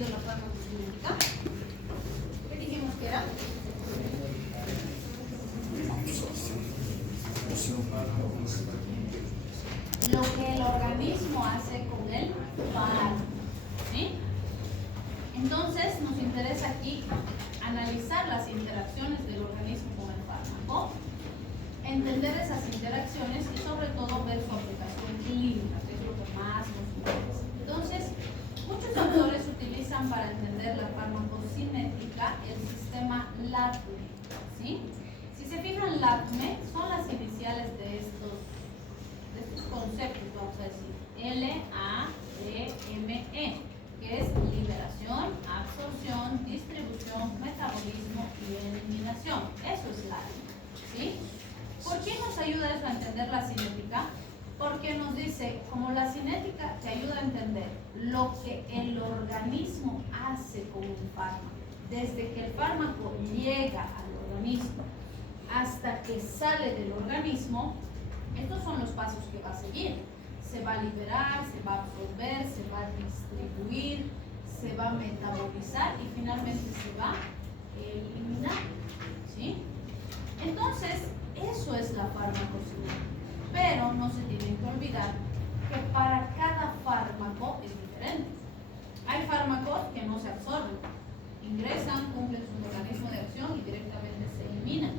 entendido la farmacocinética? ¿Qué dijimos que era? Lo que el organismo hace con el fármaco, ¿sí? Entonces nos interesa aquí analizar las interacciones del organismo con el fármaco, entender esas interacciones y sobre todo ver su aplicación clínica, que es lo que más nos interesa. Entonces, muchos autores utilizan para entender la farmacocinética el sistema LATME, ¿sí? Si se fijan, LATME son las iniciales de estos conceptos, vamos a decir, LADME, que es liberación, absorción, distribución, metabolismo y eliminación. Eso es LATME, ¿sí? ¿Por qué nos ayuda eso a entender la cinética? Porque nos dice, como la cinética te ayuda a entender lo que el organismo hace con un fármaco, desde que el fármaco llega al organismo hasta que sale del organismo. Estos son los pasos que va a seguir. Se va a liberar, se va a absorber, se va a distribuir, se va a metabolizar y finalmente se va a eliminar, ¿sí? Entonces, eso es la farmacocinética. Pero no se tienen que olvidar que para cada fármaco es diferente. Hay fármacos que no se absorben, ingresan, cumplen su mecanismo de acción y directamente se eliminan.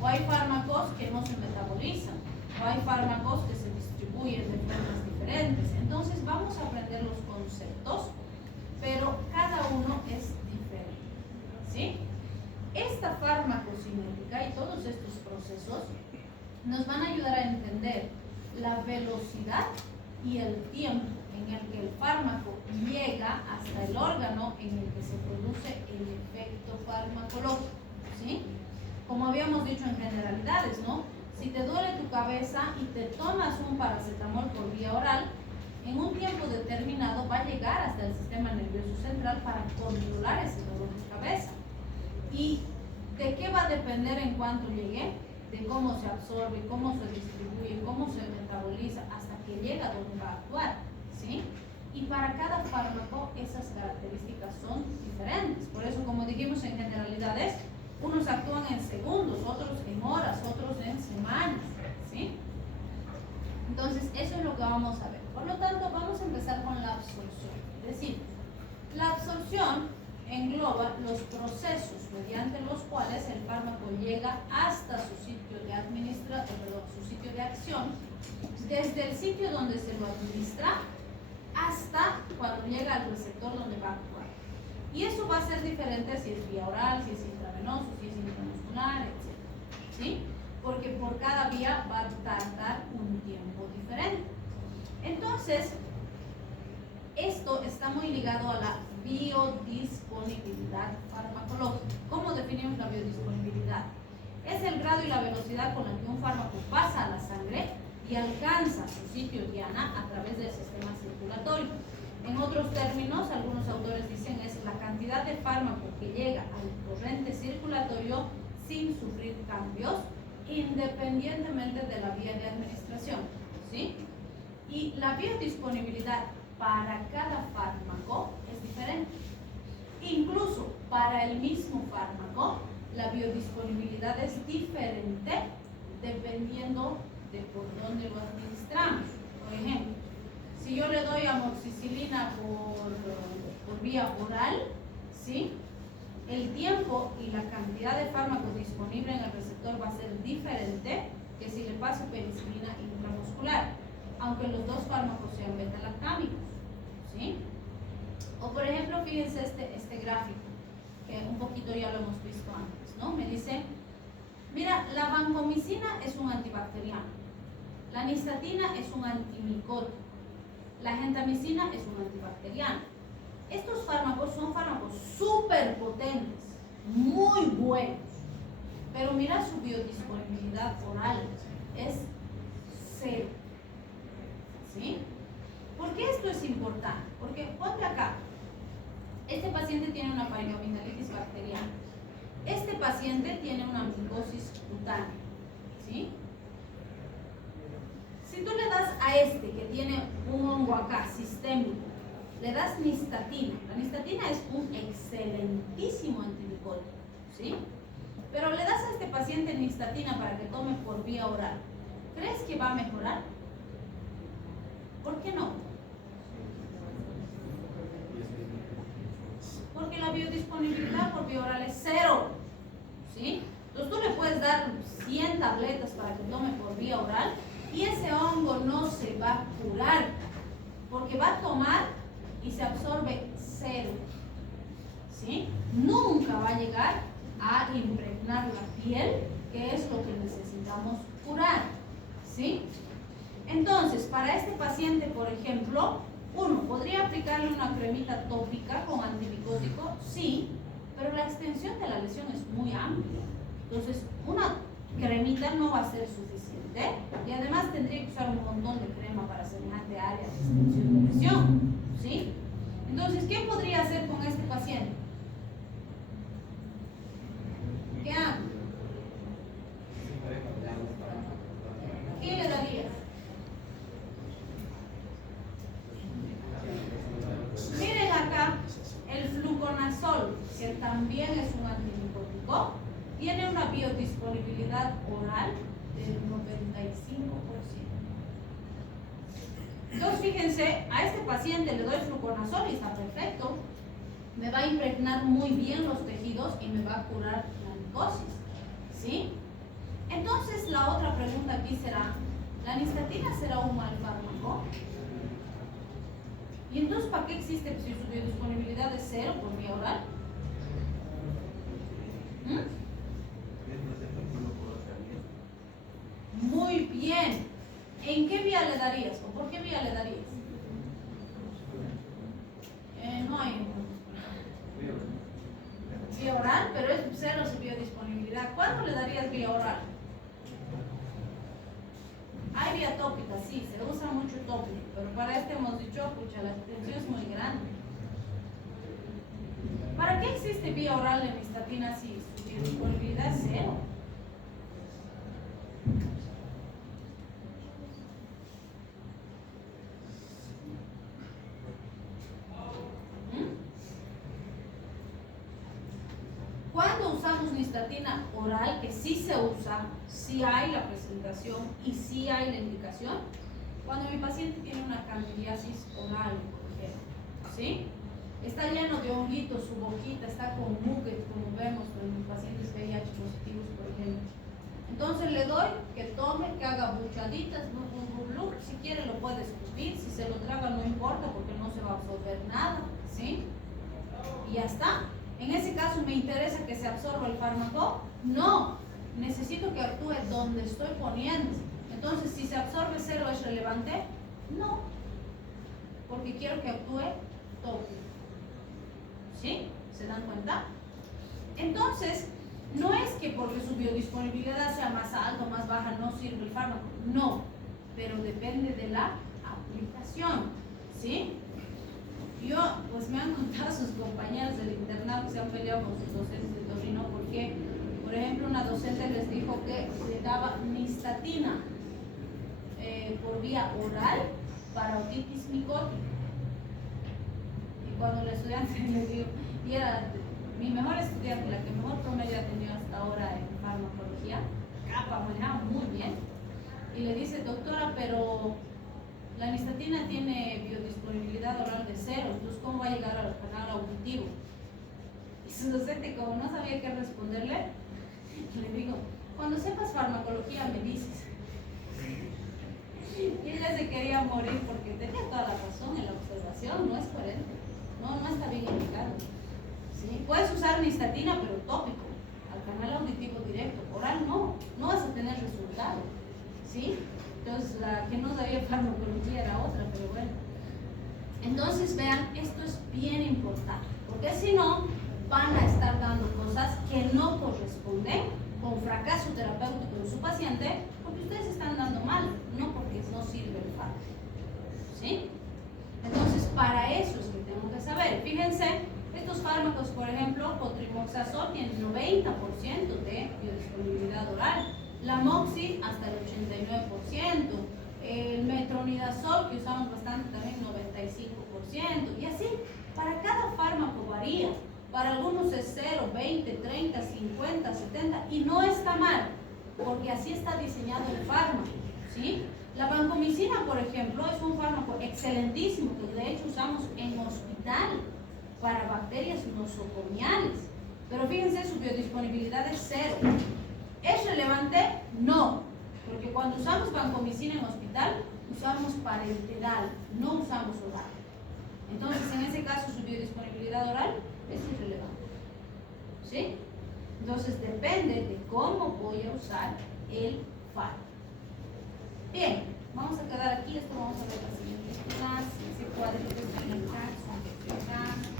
O hay fármacos que no se metabolizan. O hay fármacos que se distribuyen de formas diferentes. Entonces vamos a aprender los conceptos, pero cada uno es diferente, ¿sí? Esta farmacocinética y todos estos procesos nos van a ayudar a entender la velocidad y el tiempo en el que el fármaco llega hasta el órgano en el que se produce el efecto farmacológico, ¿sí? Como habíamos dicho en generalidades, ¿no? Si te duele tu cabeza y te tomas un paracetamol por vía oral, en un tiempo determinado va a llegar hasta el sistema nervioso central para controlar ese dolor de cabeza. ¿Y de qué va a depender en cuanto llegue? De cómo se absorbe, cómo se distribuye, cómo se metaboliza, hasta que llega donde va a actuar, ¿sí? Y para cada fármaco esas características son diferentes. Por eso, como dijimos en generalidades, unos actúan en segundos, otros en horas, otros en semanas, ¿sí? Entonces, eso es lo que vamos a ver. Por lo tanto, vamos a empezar con la absorción. Es decir, la absorción engloba los procesos mediante los cuales el fármaco llega hasta su sitio de su sitio de acción, desde el sitio donde se lo administra hasta cuando llega al receptor donde va a actuar. Y eso va a ser diferente si es vía oral, si es intravenoso, si es intramuscular, etc. ¿Sí? Porque por cada vía va a tardar un tiempo diferente. Entonces, esto está muy ligado a la biodisponibilidad farmacológica. ¿Cómo definimos la biodisponibilidad? Es el grado y la velocidad con la que un fármaco pasa a la sangre y alcanza su sitio diana a través del sistema circulatorio. En otros términos, algunos autores dicen es la cantidad de fármaco que llega al torrente circulatorio sin sufrir cambios, independientemente de la vía de administración, ¿sí? Y la biodisponibilidad para cada fármaco es diferente. Incluso para el mismo fármaco, la biodisponibilidad es diferente dependiendo de por dónde lo administramos. Por ejemplo, si yo le doy amoxicilina por vía oral, ¿sí? El tiempo y la cantidad de fármaco disponible en el receptor va a ser diferente que si le paso penicilina intramuscular, aunque los dos fármacos sean beta-lactámicos, ¿sí? O por ejemplo, fíjense este gráfico, que un poquito ya lo hemos visto antes, ¿no? Me dice, mira, la vancomicina es un antibacteriano, la nistatina es un antimicótico, la gentamicina es un antibacteriano. Estos fármacos son fármacos súper potentes, muy buenos, pero mira su biodisponibilidad oral, es cero, ¿sí? ¿Por qué esto es importante? Porque ponte acá, este paciente tiene una parioamigdalitis bacteriana, este paciente tiene una micosis cutánea, ¿sí? Si tú le das a este que tiene un hongo acá sistémico le das nistatina. La nistatina es un excelentísimo antimicótico, ¿sí? Pero le das a este paciente nistatina para que tome por vía oral. ¿Crees que va a mejorar? ¿Por qué no? Porque la biodisponibilidad por vía oral es 0, ¿sí? Entonces tú le puedes dar 100 tabletas para que tome por vía oral y ese hongo no se va a curar, porque va a tomar y se absorbe 0, ¿sí? Nunca va a llegar a impregnar la piel, que es lo que necesitamos curar, ¿sí? Entonces, para este paciente, por ejemplo, uno, ¿podría aplicarle una cremita tópica con antimicótico? Sí, pero la extensión de la lesión es muy amplia. Entonces, una cremita no va a ser suficiente y además tendría que usar un montón de crema para semejante área de extensión de lesión, ¿sí? Entonces, ¿qué podría hacer con este paciente? ¿Qué hago? ¿Qué le darías? Miren acá, el fluconazol, que también es un antimicótico, tiene una biodisponibilidad oral del 95%. Entonces, fíjense, a este paciente le doy fluconazol y está perfecto. Me va a impregnar muy bien los tejidos y me va a curar la micosis, ¿sí? Entonces, la otra pregunta aquí será, ¿la nistatina será un mal fármaco? ¿Y entonces para qué existe si su biodisponibilidad es 0 por vía oral? Muy bien. ¿En qué vía le darías? ¿O por qué vía le darías? No hay vía oral, pero es 0 su biodisponibilidad. ¿Cuándo le darías vía oral? Hay vía tópica, sí, se usa mucho tópico, pero para este hemos dicho, pucha, la extensión es muy grande. ¿Para qué existe vía oral de nistatina si su biodisponibilidad es 0? Cuando usamos nistatina oral, que sí se usa, sí hay la presentación y sí hay la indicación, cuando mi paciente tiene una candidiasis oral, por ejemplo, ¿sí? Está lleno de honguitos, su boquita está con muquet, como vemos en mis pacientes VIH positivos, por ejemplo. Entonces le doy que tome, que haga buchaditas, si quiere lo puede escupir, si se lo traga no importa porque no se va a absorber nada, ¿sí? Y ya está. En ese caso, ¿me interesa que se absorba el fármaco? No, necesito que actúe donde estoy poniendo. Entonces, si se absorbe 0, ¿es relevante? No, porque quiero que actúe todo. ¿Sí? ¿Se dan cuenta? Entonces, no es que porque su biodisponibilidad sea más alta o más baja no sirve el fármaco, no, pero depende de la aplicación, ¿sí? Yo, pues me han contado sus compañeros del internado que se han peleado con sus docentes de Torino porque, por ejemplo, una docente les dijo que le daba nistatina por vía oral para otitis micótica. Y cuando el estudiante le dijo, y era mi mejor estudiante, la que mejor promedio ha tenido hasta ahora en farmacología, capa, manejaba muy bien, y le dice, doctora, pero la nistatina tiene biodisponibilidad oral de 0, entonces ¿cómo va a llegar al canal auditivo? Y su docente, como no sabía qué responderle, le digo, cuando sepas farmacología me dices. Y ella se quería morir porque tenía toda la razón en la observación, no es coherente, no está bien indicado. ¿Sí? Puedes usar nistatina pero tópico, al canal auditivo directo, oral no vas a tener resultado, ¿sí? Entonces la que no sabía farmacología era otra, pero bueno. Entonces vean, esto es bien importante, porque si no van a estar dando cosas que no corresponden con fracaso terapéutico de su paciente, porque ustedes están dando mal, no porque no sirve el fármaco, ¿sí? Entonces para eso es que tenemos que saber. Fíjense, estos fármacos, por ejemplo, cotrimoxazol tiene 90% de biodisponibilidad oral, la moxi hasta el 89%, el metronidazol que usamos bastante también 95%, y así varía. Para algunos es 0, 20, 30, 50, 70 y no está mal, porque así está diseñado el fármaco, ¿sí? La vancomicina, por ejemplo, es un fármaco excelentísimo que de hecho usamos en hospital para bacterias nosocomiales. Pero fíjense, su biodisponibilidad es 0. ¿Es relevante? No, porque cuando usamos vancomicina en hospital, usamos parenteral, no usamos oral. Entonces, en ese caso, su biodisponibilidad oral es irrelevante. ¿Sí? Entonces, depende de cómo voy a usar el fármaco. Bien, vamos a quedar aquí. Esto vamos a ver la siguiente clase. Ese cuadrito que está en el caso.